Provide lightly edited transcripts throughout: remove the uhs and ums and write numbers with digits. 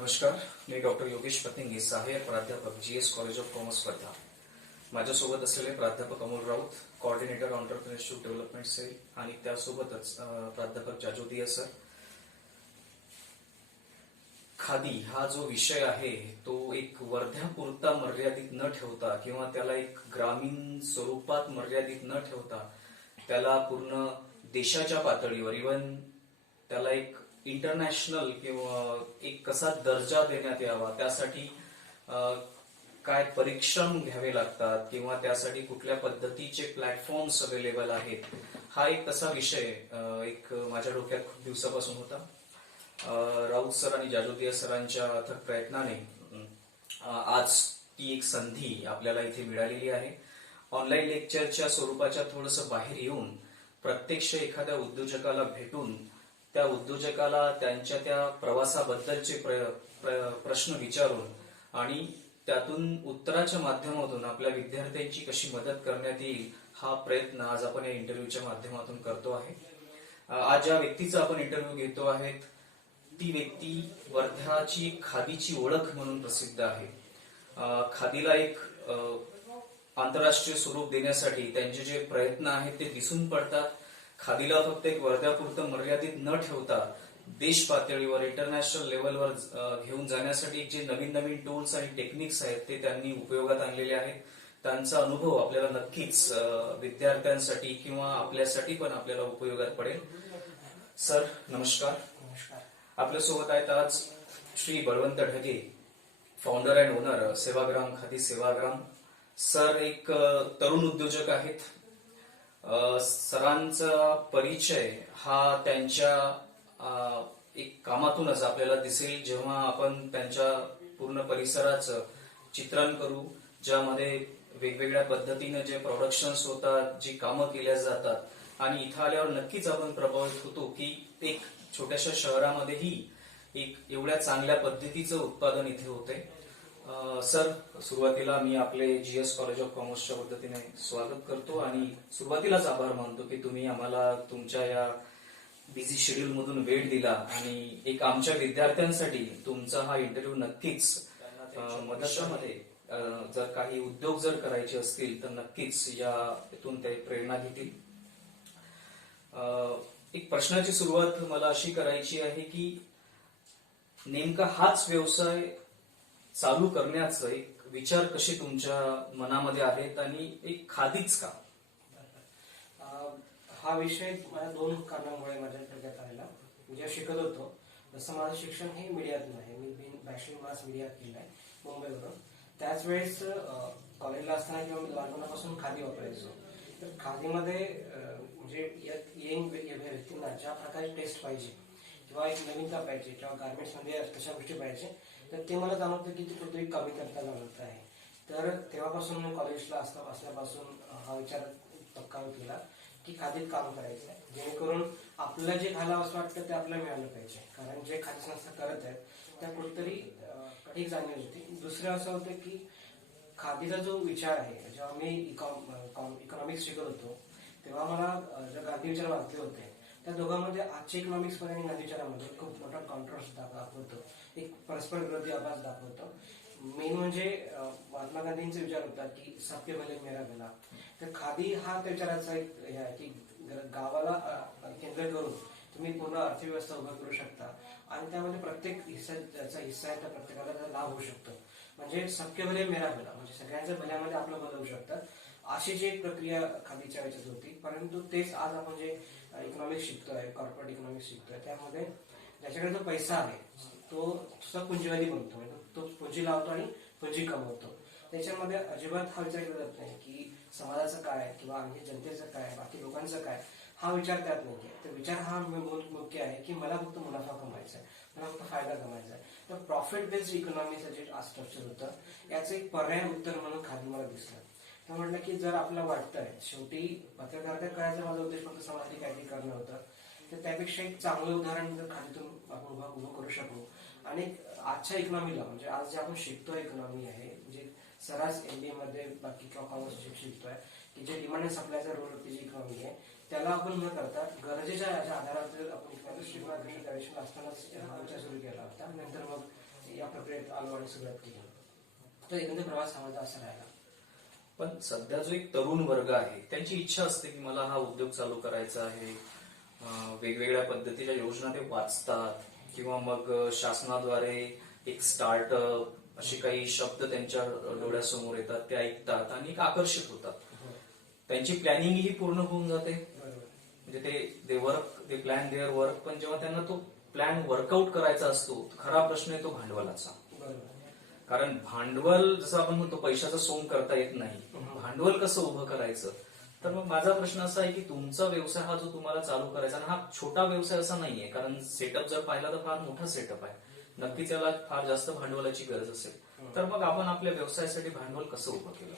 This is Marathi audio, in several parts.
नमस्कार, मी डॉक्टर योगेश पतिंगे, सहाय्यक प्राध्यापक GS college of commerce Wardha. माझ्यासोबत असलेले प्राध्यापक Amol Raut, coordinator entrepreneurship development cell, आणि त्यासोबतच प्राध्यापक जाजोदिया सर. खादी हा जो विषय आहे तो एक वर्ध्यापुरता मर्यादित न ठेवता किंवा त्याला एक ग्रामीण स्वरूपात मर्यादित न ठेवता त्याला पूर्ण देशाच्या पातळीवर, इव्हन त्याला एक इंटरनॅशनल किंवा एक कसा दर्जा देण्यात यावा, त्यासाठी काय परिश्रम घ्यावे लागतात किंवा त्यासाठी कुठल्या पद्धतीचे प्लॅटफॉर्म्स अवेलेबल आहेत, हा एक तसा विषय एक माझ्या डोक्यात खूप दिवसापासून होता. राऊत सर आणि जाजोदिया सरांच्या अथक प्रयत्नाने आज ती एक संधी आपल्याला इथे मिळालेली आहे. ऑनलाईन लेक्चरच्या स्वरूपाच्या थोडंसं बाहेर येऊन प्रत्यक्ष एखाद्या उद्योजकाला भेटून त्या उद्योजकाला त्यांच्या त्या प्रवासाबद्दलचे प्रश्न विचारून आणि त्यातून उत्तराच्या माध्यमातून आपल्या विद्यार्थ्यांची कशी मदत करण्यात येईल, हा प्रयत्न आज आपण या इंटरव्ह्यूच्या माध्यमातून करतो आहे. आज ज्या व्यक्तीचा आपण इंटरव्ह्यू घेतो आहेत ती व्यक्ती वर्ध्याची खादीची ओळख म्हणून प्रसिद्ध आहे. खादीला एक आंतरराष्ट्रीय स्वरूप देण्यासाठी त्यांचे जे प्रयत्न आहेत ते दिसून पडतात. खादीला फक्त एक वर्ध्यापुरतं मर्यादित न ठेवता देश पातळीवर, इंटरनॅशनल लेवलवर घेऊन जाण्यासाठी जे नवीन नवीन टूल्स आणि टेक्निक्स आहेत ते त्यांनी उपयोगात आणलेले आहेत. त्यांचा अनुभव आपल्याला नक्कीच विद्यार्थ्यांसाठी किंवा आपल्यासाठी पण आपल्याला उपयोगात पडेल. सर नमस्कार. आपल्यासोबत आहेत आज Shri Balwant Dhage, founder and owner Sevagram khadi Sevagram. Sir एक तरुण उद्योजक आहेत. सरांचा परिचय हा त्यांच्या एक कामातूनच आपल्याला दिसेल, जेव्हा आपण त्यांच्या पूर्ण परिसराचं चित्रण करू, ज्यामध्ये वेगवेगळ्या पद्धतीने जे प्रोडक्शन्स होतात, जी कामं केल्या जातात, आणि इथं आल्यावर नक्कीच आपण प्रभावित होतो की एक छोट्याशा शहरामध्येही एक एवढ्या चांगल्या पद्धतीचं उत्पादन इथे होते. सर, सुरुवातीला मी आपले जीएस कॉलेज ऑफ कॉमर्सच्या पद्धतीने स्वागत करतो आणि सुरुवातीलाच आभार मानतो की तुम्ही आम्हाला तुमच्या या बिझी शेड्यूल मधून वेळ दिला आणि एक आमच्या विद्यार्थ्यांसाठी तुमचा हा इंटरव्ह्यू नक्कीच मदतीमध्ये जर काही उद्योग जर करायचे असतील तर नक्कीच यातून ते प्रेरणा घेतील. एक प्रश्नाची सुरुवात मला अशी करायची आहे की नेमका हाच व्यवसाय चालू करण्याचं एक विचार कसे तुमच्या मनामध्ये आहेत आणि एक खादीच का? हा विषय माझ्या दोन कारणांमुळे माझ्या डोक्यात आलेला. जे शिकत होतो, जसं माझं शिक्षण हे मीडियातून आहे, मी बॅचलर मास मीडिया केलं आहे मुंबईवरून. त्याच वेळेस कॉलेजला असताना किंवा मी लहानपणापासून खादी वापरायचो. तर खादीमध्ये म्हणजे यंग व्यक्तींना ज्या प्रकारे टेस्ट पाहिजे किंवा एक नवीनता पाहिजे किंवा गार्मेंट्समध्ये तशा गोष्टी पाहिजे, तर ते मला जाणवतं की ते कुठेतरी कमी करता जाणवत आहे. तर तेव्हापासून मी कॉलेजला असल्यापासून हा विचार पक्का केला की खादीत काम करायचं आहे, जेणेकरून आपल्याला जे खायला असं वाटतं ते आपल्याला मिळालं पाहिजे. कारण जे खादी संस्था करत आहेत त्या कुठेतरी कठीण जाणीव होती. दुसरं असं होतं की खादीचा जो विचार आहे, जेव्हा मी इकॉनॉमिक्स शिकत होतो तेव्हा मला जे गांधी विचार वाचले होते त्या दोघांमध्ये आजचे इकॉनॉमिक्स मध्ये आणि गांधी विचारामध्ये खूप मोठा कॉन्ट्रास्ट दाखवतो, एक परस्पर विरोधी आवाज दाखवतो. मेन म्हणजे महात्मा गांधींचा विचार होता की सबके भले मेरा भला. तर खादी हा त्या विचाराचा एक हे आहे की गावाला केंद्र करून तुम्ही पूर्ण अर्थव्यवस्था उभा करू शकता आणि त्यामध्ये प्रत्येक ज्याचा हिस्सा आहे त्या प्रत्येकाला त्याचा लाभ होऊ शकतो. म्हणजे सबके भले मेरा भला, म्हणजे सगळ्यांच्या भल्यामध्ये आपलं भलं होऊ शकतं, अशी जी एक प्रक्रिया खादीच्या वेळेस होती. परंतु तेच आज आपण जे इकॉनॉमिक्स शिकतोय, कॉर्पोरेट इकॉनॉमिक्स शिकतोय, त्यामध्ये ज्याच्याकडे जो पैसा आहे तो तुझा पुंजीवादी बनतो, तो पुंजी लावतो आणि पुंजी कमवतो. त्याच्यामध्ये अजिबात हा विचार केला जात नाही की समाजाचं काय किंवा आणखी जनतेचं काय, बाकी लोकांचं काय, हा विचार त्यात नाहीये. तर विचार हा मुख्य आहे की मला फक्त मुनाफा कमायचा आहे, मला फक्त फायदा कमायचा आहे. तर प्रॉफिट बेस्ड इकॉनॉमीचं जे स्ट्रक्चर होतं याचं एक पर्याय उत्तर म्हणून खादी मला दिसलं. तर म्हटलं की जर आपल्याला वाटतंय शेवटी पत्रकारिता करायचा माझा उद्देश फक्त समाजासाठी काहीतरी करणं होतं, तर त्यापेक्षा एक चांगलं उदाहरण जर खादीतून आपण उभं करू शकू आणि आजच्या इकॉनॉमीला, म्हणजे आज जे आपण शिकतोय इकॉनॉमी आहे, म्हणजे सरास एमबीए मध्ये बाकी किंवा कॉमर्स शिकतोय की जे डिमांड अँड सप्लायचा रोल जी इकॉनॉमी आहे त्याला आपण न करता गरजेच्या आधारावर आपण इकॉनॉमिक्स असतानाच हा विचार सुरू केला होता. नंतर मग या प्रक्रियेत आलो आणि सुरुवात केली. तर एकंदर प्रवास हा माझा असा राहिला. पण सध्या जो एक तरुण वर्ग आहे त्यांची इच्छा असते की मला हा उद्योग चालू करायचा आहे. वेगवेगळ्या पद्धतीच्या योजना ते वाचतात किंवा मग शासनाद्वारे एक स्टार्टअप असे काही शब्द त्यांच्या डोळ्यासमोर येतात, ते ऐकतात आणि एक आकर्षित होतात. त्यांची प्लॅनिंग ही पूर्ण होऊन जाते. म्हणजे ते work, they plan their work, पण जेव्हा त्यांना तो प्लॅन वर्कआउट करायचा असतो, खरा प्रश्न आहे तो भांडवलाचा. कारण भांडवल, जसं आपण म्हणतो पैशाचं सोंग करता येत नाही, भांडवल कसं उभं करायचं. तर मग माझा प्रश्न असा आहे की तुमचा व्यवसाय हा जो तुम्हाला चालू करायचा, आणि हा छोटा व्यवसाय असा नाहीये, कारण सेटअप जर पाहिला तर फार मोठा सेटअप आहे, नक्कीच त्याला फार जास्त भांडवलाची गरज असेल. तर मग आपण आपल्या व्यवसायासाठी भांडवल कसं उभं केलं?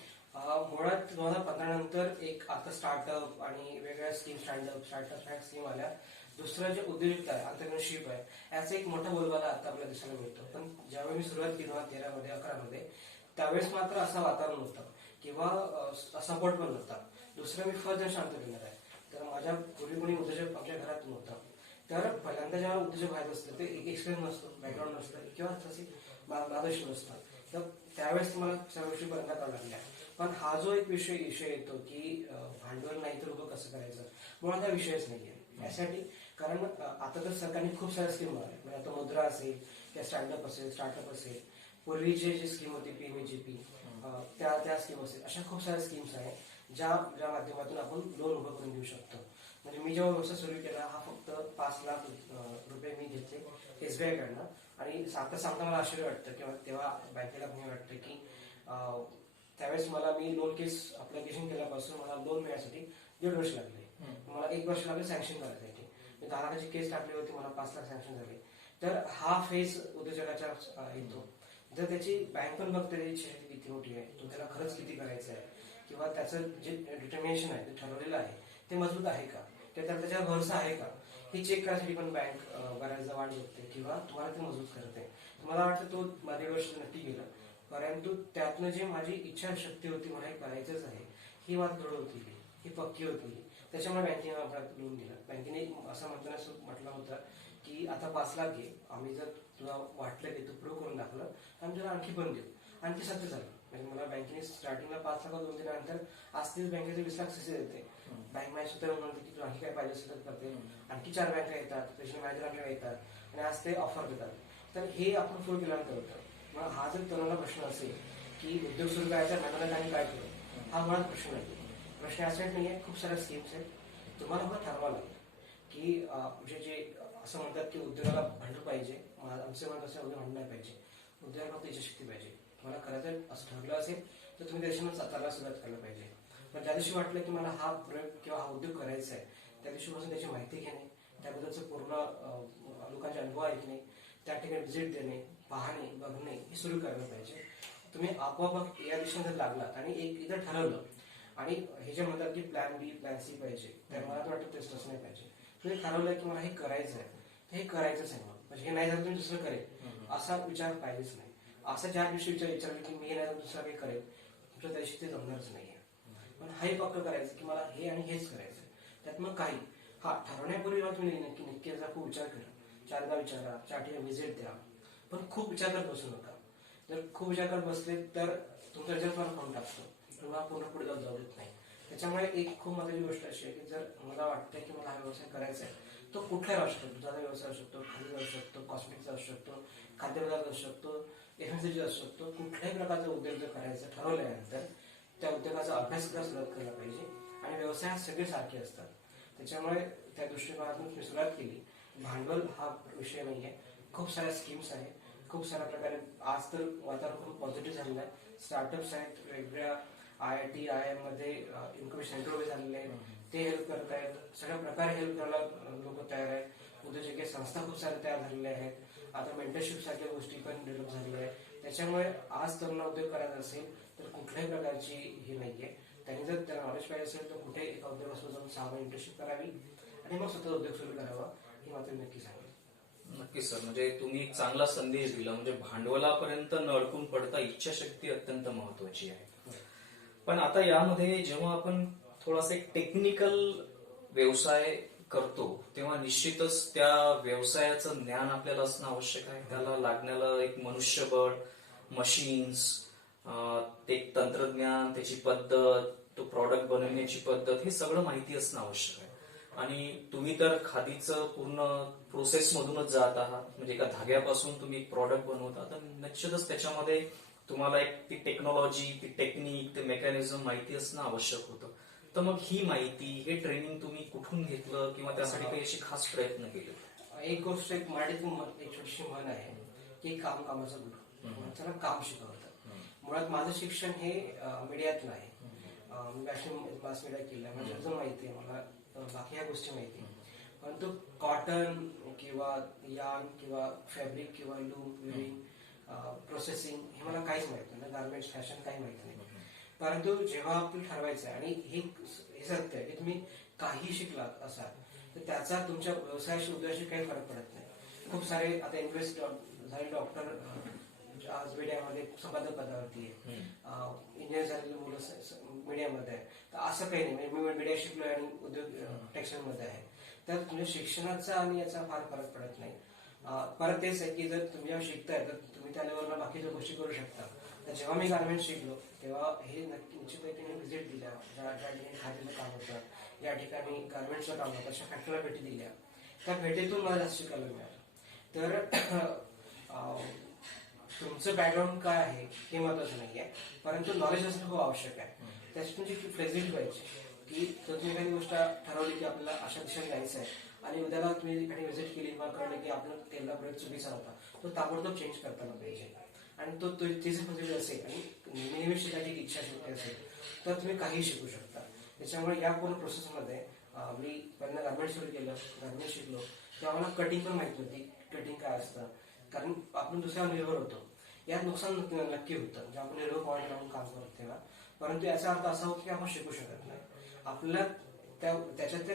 मुळात 2015 नंतर एक आता स्टार्टअप आणि वेगवेगळ्या स्कीम, स्टार्टअप स्कीम आल्या. दुसरं जे उद्योजकता आहे, अंतरप्रेन्योरशिप आहे, याचा एक मोठा बोलबाला आता आपल्या देशाला मिळतो. पण ज्यावेळी मी सुरुवात केली 2013 मध्ये 11 मध्ये, त्यावेळेस मात्र असं वातावरण होतं किंवा सपोर्ट पण नव्हता. दुसरं, मी फर्स्ट जनरेशन एंटरप्रेन्योर आहे, तर माझ्या पूर्वी कोणी उद्योजक आमच्या घरात नव्हतं. तर पहिल्यांदा जेव्हा उद्योजक व्हायचं असतं ते एक एक्सपिरियन्स नसतो, बॅकग्राऊंड नसतं किंवा तशी मार्गदर्शन नसतं. तर त्यावेळेस मला सर्व गोष्टी बंद कराव्या लागल्या. पण हा जो एक विषय येतो की भांडवल नाही तर उभं कसं करायचं, मुळात हा विषयच नाहीये यासाठी. कारण आता तर सरकारने खूप साऱ्या स्कीम आल्या, म्हणजे आता मुद्रा असेल किंवा स्टार्टअप असेल, पूर्वीची जी स्कीम होती PMJP, त्या स्कीम असेल, अशा खूप साऱ्या स्कीम्स आहेत ज्या माध्यमातून आपण लोन उभं करून देऊ शकतो. म्हणजे मी जेव्हा व्यवसाय सुरू केला, हा फक्त 5 लाख रुपये मी घेतले SBI कडनं. आणि सांगता मला आश्चर्य वाटतं किंवा तेव्हा बँकेला पण वाटतं की त्यावेळेस मी लोन केस अप्लिकेशन केल्यापासून मला लोन मिळण्यासाठी 1.5 वर्ष लागले. मला 1 वर्ष लागले सँक्शन करायसाठी. मी 10 लाखाची केस टाकली होती, मला 5 लाख सँक्शन झाले. तर हा फेज उद्योजकाचा येतो. जर त्याची बँक पण बघते त्याची किती मोठी आहे, तो त्याला खरंच किती करायचं आहे, किंवा त्याचं जे डिटर्मिनेशन आहे, ते ठरवलेलं आहे, ते मजबूत आहे का, त्याच्यावर भरोसा आहे का, हे चेक करण्यासाठी पण बँक बऱ्याचदा वाट बघते किंवा तुम्हाला ते मजबूत करते. मला वाटतं तो माझ्या वर्ष नक्की गेलं, परंतु त्यातनं जे माझी इच्छाशक्ती होती, मला हे करायचंच आहे, ही माझी दृढ होती, ही पक्की होती. त्याच्यामुळे बँकेने आपल्याला लोन दिलं. बँकेने असं म्हटलं होतं की आता 5 लाख घे, आम्ही जर तुला वाटलं की तू प्रूव्ह करून दाखवलं तर आम्ही तुला आणखी पण देऊ. आणखी सत्य झालं. म्हणजे मला बँकेने स्टार्टिंगला 5 लाख लोन दिल्यानंतर आज तीच बँकेचे 20 लाख सीसी देते. बँक मॅनेजर सुद्धा म्हणते की तुला आणखी काय पाहिजे असेल तर करते. आणखी 4 बँका येतात, त्याचे मॅनेजर आपल्याला येतात आणि आज ते ऑफर देतात. तर हे आपण सुरू केल्यानंतर होतं. मग हा जर तरुणाला प्रश्न असेल की उद्योग सुरू करायचा, भांडवलात आणि काय करू, हा मुळात प्रश्न नाही. प्रश्न यासाठी नाही आहे, खूप साऱ्या स्कीम्स आहेत. तुम्हाला मग ठरवावं लागेल की म्हणजे जे असं म्हणतात की उद्योगाला भांडवल पाहिजे, आमचं म्हणत असं उद्योग भांडण नाही पाहिजे, उद्योगाला फक्त इच्छाशक्ती पाहिजे. मला करायचं असं ठरलं असेल तर तुम्ही त्याच्यामध्ये स्वतःला सुरुवात करायला पाहिजे. पण ज्या दिवशी वाटलं की मला हा प्रयोग किंवा हा उद्योग करायचा आहे, त्या दिवशीपासून त्याची माहिती घेणे, त्याबद्दलचं पूर्ण लोकांचे अनुभव ऐकणे, त्या ठिकाणी व्हिजिट देणे, पाहणे, बघणे, हे सुरू करायला पाहिजे. तुम्ही आपोआप या दिशेने जर लागलात आणि एकदा ठरवलं, आणि हे जे म्हणतात की प्लॅन B, प्लॅन C पाहिजे, तर मला तर वाटतं तेच तसं नाही पाहिजे. तुम्ही ठरवलं की मला हे करायचं आहे, तर हे करायचंच आहे. म्हणजे हे नाही झालं तुम्ही दुसरं करेल असा विचार पाहिजेच नाही. असं ज्या दिवशी विचारलं की मी हे नाही तर दुसरं काही करेल, तुमच्या त्या दिवशी ते जमणारच नाहीये. पण हे पक्क करायचं की मला हे आणि हेच करायचं. त्यात मग काही ठरवण्यापूर्वी तुम्ही नक्की याचा खूप विचार करा, 4दा विचारा, 4 ठिकाणी व्हिजिट द्या, पण खूप विचार करत बसू नका. जर खूप विचार करत बसले तर तुमचा रिझल्ट मला खाऊन टाकतो, तुम्हाला पूर्ण पुढे जाऊ देत नाही. त्याच्यामुळे एक खूप महत्वाची गोष्ट अशी आहे की जर मला वाटतं की मला हा व्यवसाय करायचा आहे, तो कुठलाही असू शकतो. दुधाचा व्यवसाय असू शकतो, खाद्य असू शकतो, कॉस्मेटिक्सचा असू शकतो, खाद्यपदार्थ असू शकतो, FMCG असू शकतो. कुठल्याही प्रकारचा उद्योग जर करायचा ठरवल्यानंतर त्या उद्योगाचा अभ्यास करायला सुरुवात करायला पाहिजे. आणि व्यवसायात सगळे सारखे असतात, त्याच्यामुळे त्या दृष्टिकोनातून मी सुरुवात केली. भांडवल हा विषय नाहीये, खूप साऱ्या स्कीम्स आहेत, खूप साऱ्या प्रकारे आज तर वातावरण खूप पॉझिटिव्ह झालेलं आहे. स्टार्टअप्स आहेत, वेगवेगळ्या IIT, IIM मध्ये इन्क्युबेशन सेंटर उभे झालेले आहेत, ते हेल्प करत आहेत. सगळ्या प्रकारे हेल्प करायला लोक तयार आहेत. उद्योजकीय संस्था खूप साऱ्या तयार झालेल्या आहेत. आता मेंटरशिप सारख्या गोष्टी पण डेव्हलप झालेल्या आहेत. त्याच्यामुळे आज तरुण उद्योग करायचा असेल तर कुठल्याही प्रकारची हे नाहीये. त्यांनी जर त्याला नॉलेज पाहिजे असेल तर कुठे एका उद्योगासोबत जाऊन 6 महिने इंटर्नशिप करावी आणि मग स्वतः उद्योग सुरू करावा, हे मात्र नक्की सांगेल. नक्की सर, म्हणजे तुम्ही एक चांगला संदेश दिला. म्हणजे भांडवलापर्यंत न अडकून पडता इच्छाशक्ती अत्यंत महत्वाची आहे. पण आता यामध्ये जेव्हा आपण थोडासा एक टेक्निकल व्यवसाय करतो तेव्हा निश्चितच त्या व्यवसायाचं ज्ञान आपल्याला असणं आवश्यक आहे. त्याला लागणारं एक मनुष्यबळ, मशीन्स, ते तंत्रज्ञान, त्याची पद्धत, तो प्रॉडक्ट बनवण्याची पद्धत, हे सगळं माहिती असणं आवश्यक आहे. आणि तुम्ही तर खादीचं पूर्ण प्रोसेस मधूनच जात आहात, म्हणजे एका धाग्यापासून तुम्ही एक प्रॉडक्ट बनवता, तर निश्चितच त्याच्यामध्ये तुम्हाला एक ती टेक्नॉलॉजी, ती टेक्निक, ते मेकॅनिझम माहिती असणं आवश्यक होतं. तर मग ही माहिती, हे ट्रेनिंग तुम्ही कुठून घेतलं किंवा त्यासाठी काही असे खास प्रयत्न केले? एक गोष्ट, एक मराठीतून एक छोटीशी म्हण आहे की काम कामाचं गुरु, माणसाला काम शिकवतं. मुळात माझं शिक्षण हे मीडियातलं आहे. मी बॅचलर मास मीडिया केलं, म्हणजे अजून माहिती आहे मला, बाकी ह्या गोष्टी माहिती आहे. परंतु कॉटन किंवा यार्न किंवा फॅब्रिक किंवा लूम, विविंग, प्रोसेसिंग हे मला काहीच माहित नाही. गार्मेंट्स, फॅशन काही माहिती नाही. परंतु जेव्हा आपलं ठरवायचं आहे, आणि हे सत्य आहे की तुम्ही काही शिकलात असाल तर त्याचा तुमच्या व्यवसायाशी, उद्योगाशी काही फरक पडत नाही. खूप सारे आता इन्व्हेस्ट झाले डॉक्टर आज मीडियामध्ये संपादक पदावरती आहे, इंजिनियर झालेली मुलं मीडियामध्ये आहे. तर असं काही नाही, म्हणजे मी मीडिया शिकलोय आणि उद्योग टेक्स्टाईल मध्ये आहे. तर तुमच्या शिक्षणाचा आणि याचा फार फरक पडत नाही. परत तेच आहे की जर तुम्ही जेव्हा शिकताय तर तुम्ही त्या लेवलला बाकीच्या गोष्टी करू शकता. तर जेव्हा मी गार्मेंट शिकलो तेव्हा हे निश्चितपणे व्हिजिट दिल्या, ज्या ठिकाणी खादीचं काम होतं, या ठिकाणी गार्मेंटचं काम होतं, अशा फॅक्टरीला भेटी दिल्या. त्या भेटीतून मला जास्त शिकायला मिळालं. तर तुमचं बॅकग्राऊंड काय आहे हे महत्वाचं नाहीये, परंतु नॉलेज असणं खूप आवश्यक आहे. त्याची तुमची फ्लेक्झिबिलिटी पाहिजे की जर तुम्ही एखादी गोष्ट ठरवली की आपल्याला अशा दिशेने जायचं आहे आणि उद्याला तुम्ही एखादी व्हिजिट केली किंवा कळलं की आपला तेलला ब्रेक चुकीचा होता, तो ताबडतोब चेंज करताना पाहिजे. आणि तो त्याची फ्लेक्झिबिलिटी असेल आणि नेहमी शिकायची इच्छाशक्ती असेल तर तुम्ही काही शिकू शकता. त्याच्यामुळे या पूर्ण प्रोसेसमध्ये मी पहिल्यांदा गार्मेंट सुरू केलं, गार्मेंट शिकलो, तेव्हा मला कटिंग पण माहिती होती, कटिंग काय असतं. कारण आपण दुसऱ्यावर निर्भर होतो, यात नुकसान नक्की होतं जे आपण निर्भर पॉईंट लावून काम करतो तेव्हा. परंतु याचा अर्थ असा होतो की आपण शिकू शकत नाही. आपल्याला त्याच्यात ते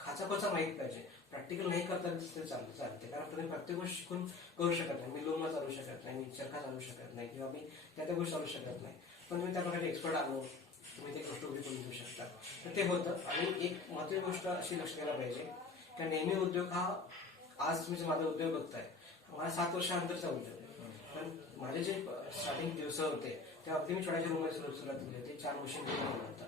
खाचाखोचा माहीत पाहिजे. प्रॅक्टिकल नाही करता चालते, कारण तुम्ही प्रत्येक गोष्ट शिकून करू शकत नाही. मी लोनला चालू शकत नाही, मी चरखा चालू शकत नाही, किंवा मी त्या गोष्टी चालू शकत नाही. पण तुम्ही त्या प्रकारे एक्सपर्ट आणून तुम्ही ते गोष्ट उभी करून घेऊ शकता. तर ते होतं. आणि एक महत्त्वाची गोष्ट अशी लक्ष द्यायला पाहिजे की नेहमी उद्योग हा, आज तुम्ही माझा उद्योग बघताय, मला 7 वर्षानंतरचा उद्योग आहे. पण माझे जे स्टार्टिंग दिवस होते तेव्हा अगदी मी छोट्याच्या रूममध्ये सुरुवात केली होती, 4 मशीन घेऊन होता.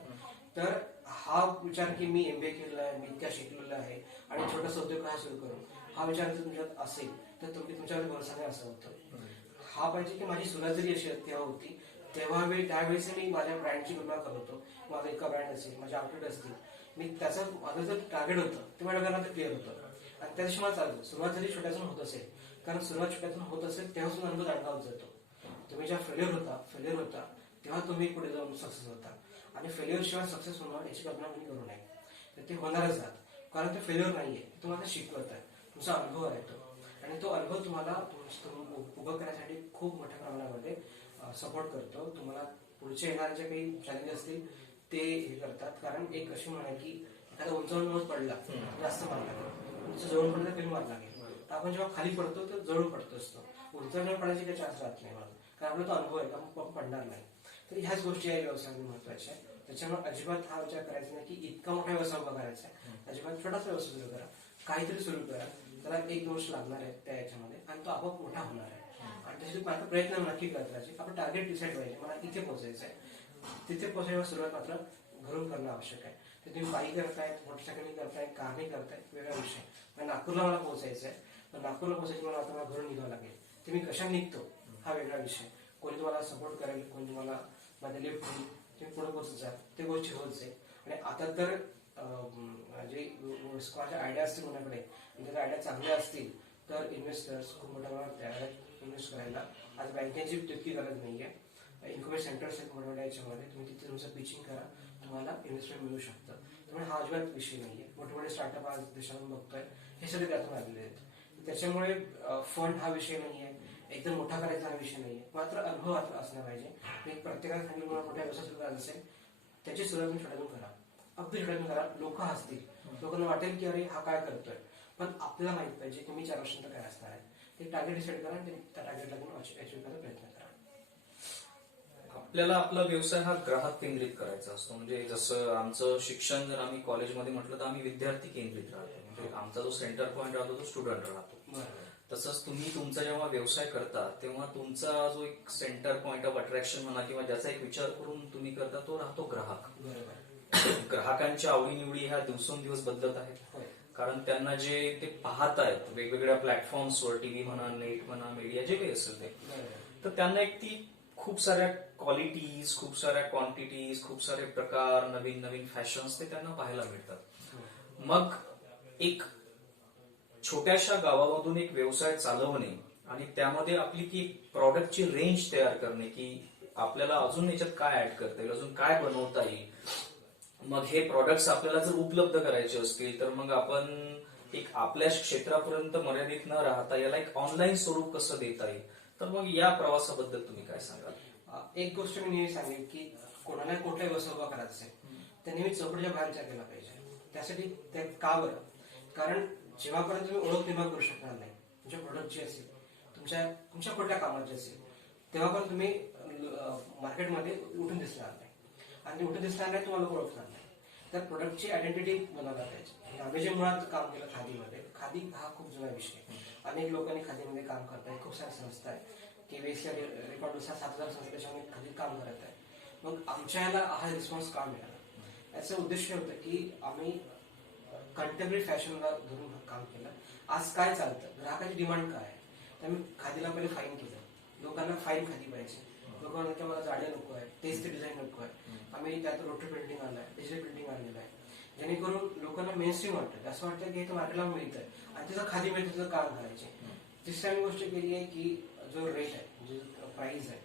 तर हा विचार की मी MBA केलेला आहे, मी इतक्या शिकलेला आहे आणि छोटासा उद्योग का सुरू करू, हा विचार जर तुमच्यात असेल तर तुम्ही तुमच्यावर भरोसा नाही असं होतं. हा पाहिजे की माझी सुरुवात जरी अशी तेव्हा होती, तेव्हा त्यावेळेस मी माझ्या ब्रँडची कल्पना करत होतो. माझा एका ब्रँड असेल, माझे आउटलेट असतील, मी त्याचं माझं जर टार्गेट होतं ते माझ्या डोक्यात क्लिअर होतं. आणि त्या दिवशी मला चालतं. सुरुवात जरी छोट्यातून होत असेल, कारण सुरुवात छोट्यातून होत असेल तेव्हापासून अनुभव अडकावत जातो. तुम्ही जेव्हा फेल्युअर होता तेव्हा तुम्ही पुढे जाऊन सक्सेस होता. आणि फेल्युअर शिवाय सक्सेस होणार याची कल्पना तुम्ही करू नये. तर ते होणारच जात, कारण ते फेल्युअर नाहीये, तुम्हाला शिकवत आहे, तुमचा अनुभव आहे तो. आणि तो अनुभव तुम्हाला उभं करण्यासाठी खूप मोठ्या प्रमाणामध्ये सपोर्ट करतो. तुम्हाला पुढच्या येणाऱ्या ज्या काही चॅलेंजेस असतील ते हे करतात. कारण एक अशी म्हण आहे की एखादा उंचावून पडला जास्त मार लागेल, तुमचं जवळ पडलं कमी मार लागेल. तर आपण जेव्हा खाली पडतो तर जवळ पडतो असतो, उंचावून पडायची काही चान्स राहत नाही मला, कारण आपला तो अनुभव आहे, आपण पडणार नाही. तर ह्याच गोष्टी या व्यवसायामध्ये महत्वाच्या आहेत. त्याच्यामुळे अजिबात हा विचार करायचा नाही की इतका मोठा व्यवसाय उभा करायचा आहे. अजिबात छोटासा व्यवसाय सुरू करा, काहीतरी सुरू करा. त्याला 1-2 वर्ष लागणार आहे त्या याच्यामध्ये, आणि तो आपोआप मोठा होणार आहे. आणि त्यासाठी मात्र प्रयत्न नक्की करत राहायचे. आपण टार्गेट डिसाईड पाहिजे, मला इथे पोहोचायचं आहे. तिथे पोहोचण्याला सुरुवात मात्र घरून करणं आवश्यक आहे. तर तुम्ही बाईक करताय, मोटरसायकलिंग करताय, कारने करताय, वेगळा विषय. पण नागपूरला मला पोहोचायचं आहे, पण नागपूरला पोहोचायचं मला आता मला घरून निघावं लागेल. ते मी कशा निघतो हा वेगळा विषय. कोणी तुम्हाला सपोर्ट करेल, कोणी तुम्हाला माझ्या लिफ्ट होईल, तुम्ही पुढे पोहोचत जा, ते गोष्टी होत जाईल. आणि आता तर जे माझ्या आयडिया असतील कोणाकडे, जर आयडिया चांगल्या असतील तर इन्व्हेस्टर्स खूप मोठ्या प्रमाणात तयार आहेत इन्व्हेस्ट करायला. आज बँकेची तितकी गरज नाहीये. इन्क्युबेशन सेंटर्स आहेत मोठ्या याच्यामध्ये, तुम्ही तिथे तुमचं पिचिंग करा, तुम्हाला इन्व्हेस्टमेंट मिळू शकतं. त्यामुळे हा अजिबात विषय नाहीये. मोठे मोठे स्टार्टअप आज देशातून बघतोय, हे सगळे त्यातून आलेले आहेत. त्याच्यामुळे फंड हा विषय नाहीये, एकदम मोठा करायचा हा विषय नाहीये, मात्र अनुभव असला पाहिजे. प्रत्येकाला सांगितलं मोठ्या व्यवसाय सुरू करायचा असेल त्याची सुरुवात मी छोट्यातून करा, अगदी छोट्यातून करा. लोक हसतील, लोकांना वाटेल की अरे हा काय करतोय, पण आपल्याला माहित पाहिजे की मी 4 वर्षांत काय असणार आहे. ते टार्गेट डिसाईड करा आणि त्या टार्गेटला घेऊन अचीव्ह करायचा प्रयत्न करा. आपल्याला आपला व्यवसाय हा ग्राहक केंद्रित करायचा असतो. म्हणजे जसं आमचं शिक्षण जर आम्ही कॉलेजमध्ये म्हटलं तर आम्ही विद्यार्थी केंद्रित राहतो. ते आमचा जो सेंटर पॉईंट राहतो तो स्टुडंट राहतो. बरोबर. तसंच तुम्ही तुमचा जेव्हा व्यवसाय करता तेव्हा तुमचा जो एक सेंटर पॉईंट ऑफ अट्रॅक्शन म्हणा किंवा ज्याचा एक विचार करून तुम्ही करता तो राहतो ग्राहक. बरोबर. ग्राहकांच्या आवडीनिवडी ह्या दिवसेंदिवस बदलत आहेत. होय. कारण त्यांना जे ते पाहत आहेत वेगवेगळ्या प्लॅटफॉर्म्सवर, टीव्ही म्हणा, नेट म्हणा, मीडिया जे काही असेल ते, बरोबर. तर त्यांना एक ती खूप साऱ्या क्वालिटीज, खूप साऱ्या क्वांटिटीज, खूप सारे प्रकार, नवीन नवीन फॅशन्स ते त्यांना पाहायला मिळतात. मग एक छोट्याशा गावामधून एक व्यवसाय चालवणे आणि त्यामध्ये आपली ती प्रॉडक्टची रेंज तयार करणे की आपल्याला अजून याच्यात काय ऍड करता येईल, अजून काय बनवता येईल. मग हे प्रॉडक्ट्स आपल्याला जर उपलब्ध करायचे असतील तर मग आपण एक आपल्या क्षेत्रापर्यंत मर्यादित न राहता याला एक ऑनलाईन स्वरूप कसं देता येईल. तर मग या प्रवासाबद्दल तुम्ही काय सांगाल? एक गोष्ट मी नेहमी सांगेन की कोणाला कुठलाही व्यवसाय उभा करायचा असेल तर नेहमी चौकटीच्या बाहेर विचार केला पाहिजे. त्यासाठी ते का बरं? कारण जेव्हापर्यंत तुम्ही ओळख निर्माण करू शकणार नाही तुमच्या प्रोडक्टची असेल, तुमच्या कुठल्या कामाची असेल, तेव्हापर्यंत तुम्ही मार्केटमध्ये उठून दिसणार नाही. आणि उठून दिसणार नाही तुम्हाला ओळखणार नाही. तर प्रोडक्टची आयडेंटिटी बनवला पाहिजे. आम्ही जे मुळात काम केलं खादीमध्ये, खादी हा खूप जुना विषय. अनेक लोकांनी खादीमध्ये काम करताय, खूप साऱ्या संस्था आहेत. केवीएसच्या रेकॉर्डनुसार 7,000 संस्था देशामध्ये खादी काम करत आहे. मग आमच्या याला हा रिस्पॉन्स का मिळाला? याचा उद्देश होतं की आम्ही कंटेम्पररी फॅशनला धरून काम केलं. आज काय चालतं, ग्राहकाची डिमांड काय आहे, त्यामुळे खादीला पहिले फाईन केलं. लोकांना फाईन खादी पाहिजे. लोकांना मला जाडे नको आहे, तेच ते डिझाईन नको आहे. आम्ही त्यात रोटरी प्रिंटिंग आणलाय, डिजिटल प्रिंटिंग आणलेलं आहे, जेणेकरून लोकांना मेनस्ट्रीम वाटतं. असं वाटतं की हे तर मार्केटला मिळतंय आणि तिथं खादी मिळतं, तिथं काम करायचे. तिसरी गोष्ट केली आहे की जो रेट आहे, जो प्राइस आहे,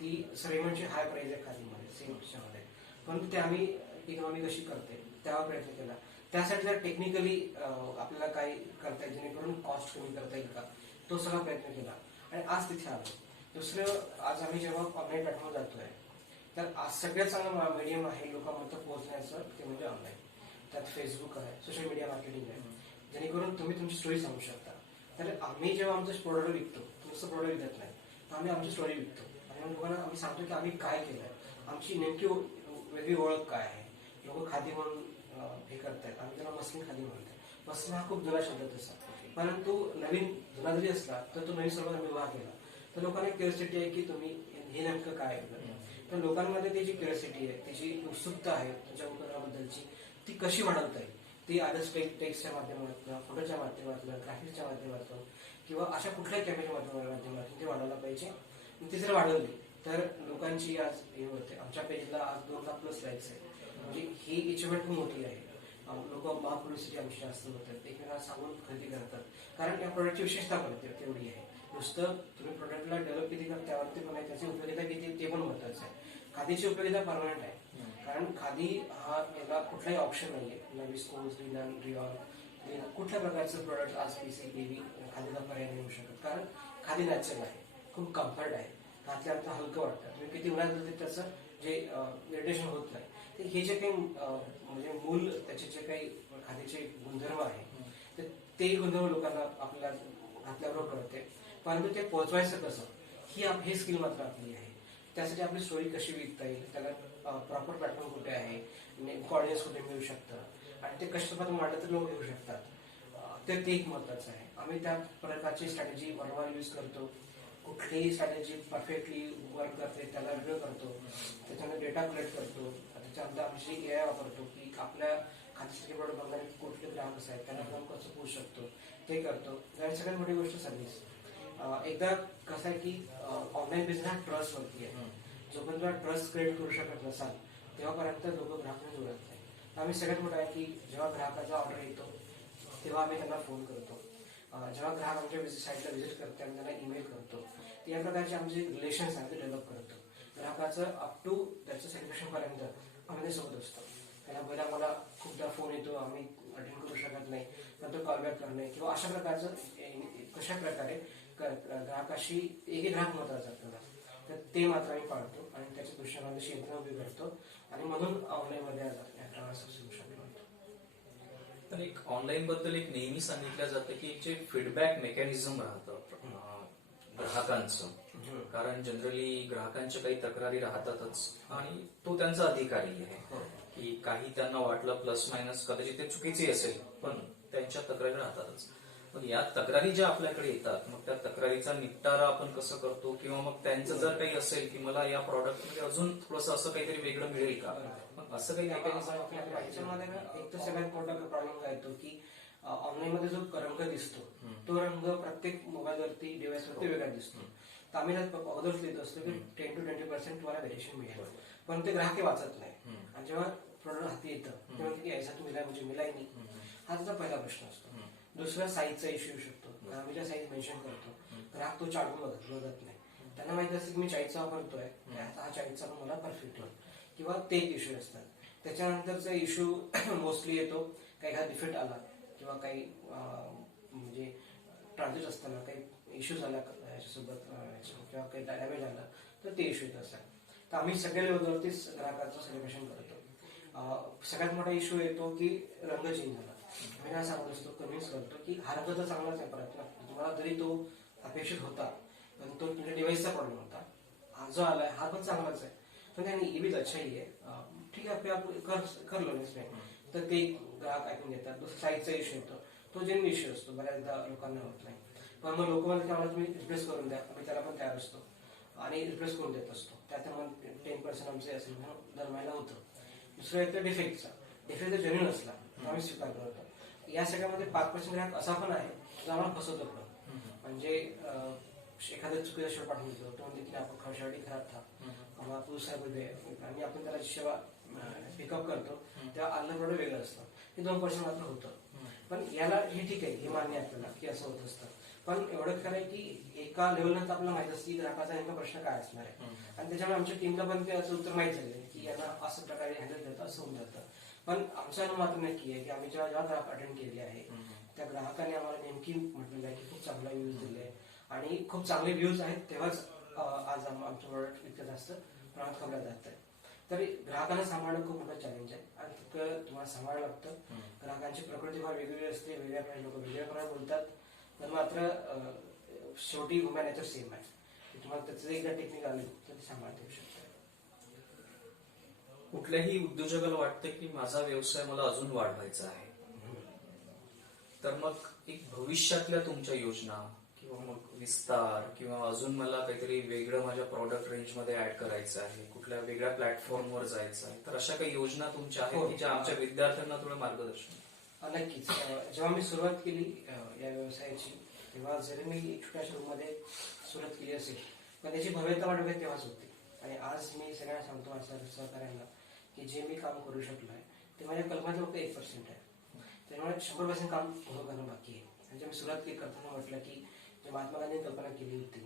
ती रेमंडची हाय प्राइस आहे खादीमध्ये, सेम मध्ये. परंतु ते आम्ही इकॉनॉमी कशी करते त्यावर प्रयत्न केला. त्यासाठी जर टेक्निकली आपल्याला काय करता येईल जेणेकरून कॉस्ट कमी करता येईल का, तो सगळा प्रयत्न केला आणि आज तिथे आलो. दुसरं, आज आम्ही जेव्हा ऑनलाईन प्लॅटफॉर्म जातोय तर आज सगळ्यात चांगला मीडियम आहे लोकांपर्यंत पोहोचण्याचं ते म्हणजे ऑनलाईन. त्यात फेसबुक आहे, सोशल मीडिया मार्केटिंग आहे, जेणेकरून तुम्ही तुमची स्टोरी सांगू शकता. तर आम्ही जेव्हा आमचं प्रोडक्ट विकतो, तुमचं प्रोडक्ट विकत नाही, तर आम्ही आमची स्टोरी विकतो आणि मग लोकांना आम्ही सांगतो की आम्ही काय केलंय, आमची नेमकी वेगळी ओळख काय आहे. लोक खादी म्हणून हे करतायत, आम्ही त्याला मस्लिन खादी म्हणतोय. मस्लिन हा खूप जुना शब्द तसा, परंतु नवीन जुना जरी असला तर तो नवीन सर्वांना विवाह केला तर लोकांना क्युरियोसिटी आहे की तुम्ही हे नेमकं काय आहे. तर लोकांमध्ये ती जी क्युरियोसिटी आहे, त्याची उत्सुकता आहे तुमच्या उपक्रमाबद्दलची, ती कशी वाढवता येईल, ती आधीच टेक्स्टच्या माध्यमातून, फोटोच्या माध्यमातून, ग्राफिक्सच्या माध्यमातून किंवा अशा कुठल्याही कॅमेऱ्याच्या माध्यमातून ते वाढवला पाहिजे. ती जर वाढवली तर लोकांची आज हे होते. आमच्या पेजला आज 2,00,000+ लाईक्स आहे, म्हणजे ही अचिव्हमेंट खूप मोठी आहे. लोक महापब्लिसिटी आमची जास्त होतात, एकमेकांना सांगून खरेदी करतात. कारण या प्रोडक्टची विशेषता पण तेवढी आहे. नुसतं तुम्ही प्रोडक्टला डेव्हलप किती करता त्यावरती पण आहे, त्याची उपयोगिता किती ते पण महत्वाचं आहे. खादीची उपयोगिता परमनंट आहे. कारण खादी हा याला कुठलाही ऑप्शन नाहीये. नवी स्कोर्स, रिऑन, कुठल्या प्रकारचं प्रोडक्ट आज पीसी बेबी खादीला पर्याय मिळू शकत. कारण खादी नॅचरल आहे, खूप कम्फर्ट आहे, घातल्यानंतर हलकं वाटतं. तुम्ही किती उन्हात घालते त्याचं जे इरिटेशन होत नाही. तर हे जे काही म्हणजे मूल त्याचे जे काही खादीचे गुणधर्म आहे तर ते गुणधर्म लोकांना आपल्याला घातल्याबरोबर कळते. परंतु ते पोहोचवायचं कसं ही स्किल मात्र आपली आहे. त्यासाठी आपली स्टोरी कशी विकता येईल, त्याला प्रॉपर प्लॅटफॉर्म कुठे आहे, ऑडियन्स कुठे मिळू शकतं आणि ते कशाप्रकारे मांडलं तर लोक घेऊ शकतात, तर ते एक महत्वाचं आहे. आम्ही त्या प्रकारची स्ट्रॅटेजी वारंवार यूज करतो. कुठलीही स्ट्रॅटेजी परफेक्टली वर्क करते त्याला रिव्ह्यू करतो, त्याच्यामध्ये डेटा कलेक्ट करतो, त्याच्यानंतर आमची AI वापरतो की आपल्या खात्याचे प्रोडक्ट बघणारे कुठले ग्राहक कसं आहेत त्यांना आपण कसं पोहोचू शकतो ते करतो. आणि सगळ्यात मोठी गोष्ट सर्व्हिस. एकदा कसं आहे की ऑनलाईन बिझनेस हा ट्रस्ट वरती आहे. जोपर्यंत तुम्हाला ट्रस्ट क्रिएट करू शकत नसाल तेव्हापर्यंत लोक ग्राहकांना जोडत नाही. आम्ही सगळ्यात मोठं आहे की जेव्हा ग्राहकाचा ऑर्डर येतो तेव्हा आम्ही त्यांना फोन करतो. जेव्हा ग्राहक आमच्या साईटला व्हिजिट करते आम्ही त्यांना ईमेल करतो. या प्रकारचे आमचे रिलेशन्स आहेत ते डेव्हलप करतो. ग्राहकाचं अप टू त्याचं सॅटिस्फॅक्शन पर्यंत आम्ही ते सोबत असतो. त्याला पहिला मला खूपदा फोन येतो, आम्ही अटेंड करू शकत नाही, नंतर कॉलबॅक करणे किंवा अशा प्रकारचं कशा प्रकारे ग्राहकाशी एक ग्राहक महत्वाचा आपल्याला, तर ते मात्र आम्ही पाळतो आणि त्याच्या दृष्टीने यंत्रणा उभी करतो आणि म्हणून ऑनलाईन मध्ये सक्सेस शकतो. तर एक ऑनलाईन बद्दल एक नेहमी सांगितलं जातं की जे फीडबॅक मेकॅनिझम राहतं ग्राहकांचं, कारण जनरली ग्राहकांच्या काही तक्रारी राहतातच आणि तो त्यांचा अधिकारही आहे की काही त्यांना वाटलं प्लस मायनस कदाचित ते चुकीचे असेल पण त्यांच्या तक्रारी राहतातच. मग या तक्रारी ज्या आपल्याकडे येतात, मग त्या तक्रारीचा निपटारा आपण कसं करतो, किंवा मग त्यांचं जर काही असेल की मला या प्रॉडक्टमध्ये अजून थोडंसं असं काहीतरी वेगळं मिळेल का, मग असं काही याच्यामध्ये ना एक तर सगळ्यात मोठा प्रॉब्लेम काय येतो की ऑनलाईन मध्ये जो रंग दिसतो तो रंग प्रत्येक मोबाईलवरती डिव्हाइसवरती वेगळा दिसतो. तर आम्ही त्यात अगोदरच लिहित असतो की 10 to 20% तुम्हाला व्हेरिएशन मिळेल, पण ते ग्राहक वाचत नाही. आणि जेव्हा प्रोडक्ट हाती येतं ते म्हणते की ऐसा तुम्ही म्हणजे मिळाय नाही. हा त्याचा पहिला प्रश्न असतो. दुसरा साईजचा इश्यू येऊ शकतो. आम्ही ज्या साईज मेन्शन करतो ग्राहक तो चाळून बघत नाही. त्यांना माहिती असतं की मी 40चा वापरतोय, आता हा 40चा पण मला परफेक्ट होईल, किंवा ते इश्यू असतात. त्याच्यानंतरचा इश्यू मोस्टली येतो काही हा डिफेक्ट आला किंवा काही म्हणजे ट्रान्झिट असताना काही इश्यू झाला याच्यासोबत किंवा काही डॅमेज आला तर ते इश्यू येत असतात. तर आम्ही सगळ्या लेवलवरतीच ग्राहकांचं सेलिब्रेशन करतो. सगळ्यात मोठा इश्यू येतो की रंग चेंज झाला. आम्ही काय सांगत असतो, कन्व्हिन्स करतो की हा रंग तर चांगलाच आहे, परत तुम्हाला जरी तो अपेक्षित होता पण तो तुमच्या डिव्हाइसचा प्रॉब्लेम होता. हा जो आलाय हा पण चांगलाच आहे, पण त्याने ये भी अच्छा ही आहे, ठीक आहे आपण कर लो नाही. तर ते ग्राहक ऐकून घेतात. दुसरा साईजचा इश्यू येतो, तो जेन्युइन इश्यू असतो, बऱ्याचदा लोकांना होत नाही. पण मग लोक म्हणतात आम्हाला तुम्ही रिप्लेस करून द्या, आम्ही त्याला पण तयार असतो आणि रिप्लेस करून देत असतो. त्यात मग 10% आमचे असेल म्हणून दर महिना होतं. दुसरं येतं डिफेक्टचा. डिफेक्ट जर जेन्युइन असला तर आम्ही स्वीकार करतो. या सगळ्यामध्ये 5% ग्राहक असा पण आहे जो आम्हाला फसवतो पण. म्हणजे एखाद्या चुकीचा शर्ट पाठवून देतो, तो म्हणते की आपण शर्ट खराब था, आम्हाला दुसरा बोलतोय आणि आपण त्याला जेव्हा पिकअप करतो तेव्हा आलं प्रोडक्ट वेगळं असतं. हे 2% मात्र होतं. पण याला हे ठीक आहे, हे मान्य आहे आपल्याला की असं होत असतं. पण एवढं खरं आहे की एका लेवलनंतर आपल्याला माहित असतं की ग्राहकाचा नेमका प्रश्न काय असणार आहे. आणि त्याच्यामुळे आमच्या टीमला पण ते असं उत्तर माहित झालं की यांना असं प्रकारे हँडल करतं, असं होऊन जातं. पण आमचं अनुभव मात्र नक्की आहे की आम्ही जेव्हा ग्राहक अटेंड केले आहे त्या ग्राहकाने आम्हाला नेमकी म्हटलेलं आहे की खूप चांगला व्ह्यूज दिले आणि खूप चांगले व्ह्यूज आहेत, तेव्हाच आज आमचं प्रोडक्ट इतकं जास्त प्रमाणात खपलं जात आहे. तर ग्राहकांना सांभाळणं खूप मोठं चॅलेंज आहे आणि तितकं तुम्हाला सांभाळावं लागतं. ग्राहकांची प्रकृती फार वेगवेगळी असते, वेगळ्या प्रमाणे लोक वेगळ्या प्रमाणे बोलतात. पण मात्र शेवटी ह्युमन नेचर सेम आहे. तुम्हाला त्याचं एकदा टेक्निक आली तर ते सांभाळता येऊ शकतं. कुठल्याही उद्योजकाला वाटतं की माझा व्यवसाय मला अजून वाढवायचा आहे, तर मग एक भविष्यातल्या तुमच्या योजना किंवा मग विस्तार किंवा अजून मला काहीतरी वेगळं माझ्या प्रॉडक्ट रेंजमध्ये ऍड करायचं आहे, कुठल्या वेगळ्या प्लॅटफॉर्मवर जायचं आहे, तर अशा काही योजना तुमच्या आहेत की ज्या आमच्या विद्यार्थ्यांना थोडं मार्गदर्शन. नक्कीच. जेव्हा मी सुरुवात केली या व्यवसायाची तेव्हा जरी मी छोट्याशा रूममध्ये सुरुवात केली असेल पण त्याची भव्यता वाढवली तेव्हाच होती. आणि आज मी सगळ्यांना सांगतो माझ्या सहकार्यांना की जे मी काम करू शकलो आहे ते माझ्या कल्पनेत फक्त 1% आहे. त्यामुळे 100% काम पूर्ण करणं बाकी आहे. म्हणजे मी सुरुवात करताना म्हटलं की जे महात्मा गांधींनी कल्पना केली होती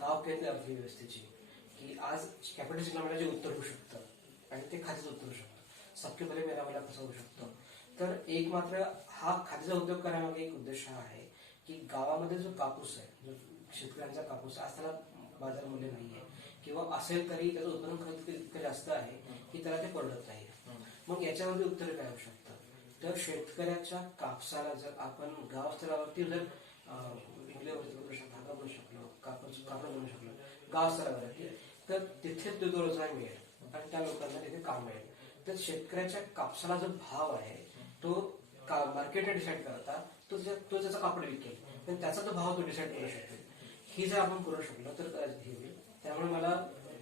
गाव केंद्र अर्थव्यवस्थेची, की आज कॅपिटल सिस्टमला जे उत्तर होऊ शकतं आणि ते खात्याचं उत्तर होऊ शकतं, सबके भले मेरा भला कसं होऊ शकतं. तर एक मात्र हा खाद्याचा उद्योग करण्यामागे एक उद्देश हा आहे की गावामध्ये जो कापूस आहे, जो शेतकऱ्यांचा कापूस आज त्याला बाजार मूल्य नाहीये किंवा असेल तरी त्याचं उत्पादन खर्च इतकं जास्त आहे की त्याला ते परवडत नाही. मग याच्यावरती उत्तर काय होऊ शकतं, तर शेतकऱ्याच्या कापसाला जर आपण गाव स्तरावरती जर धागा बनवू शकलो, कापड बनवू शकलो गाव स्तरावरती, तर तिथे तो रोजगार मिळेल आणि त्या लोकांना तिथे काम मिळेल. तर शेतकऱ्याच्या कापसाला जो भाव आहे तो मार्केटने डिसाईड करता तो त्याचा कापड विकेल, पण त्याचा तो भाव तो डिसाईड करू शकेल. ही जर आपण करू शकलो तर हे होईल. त्यामुळे मला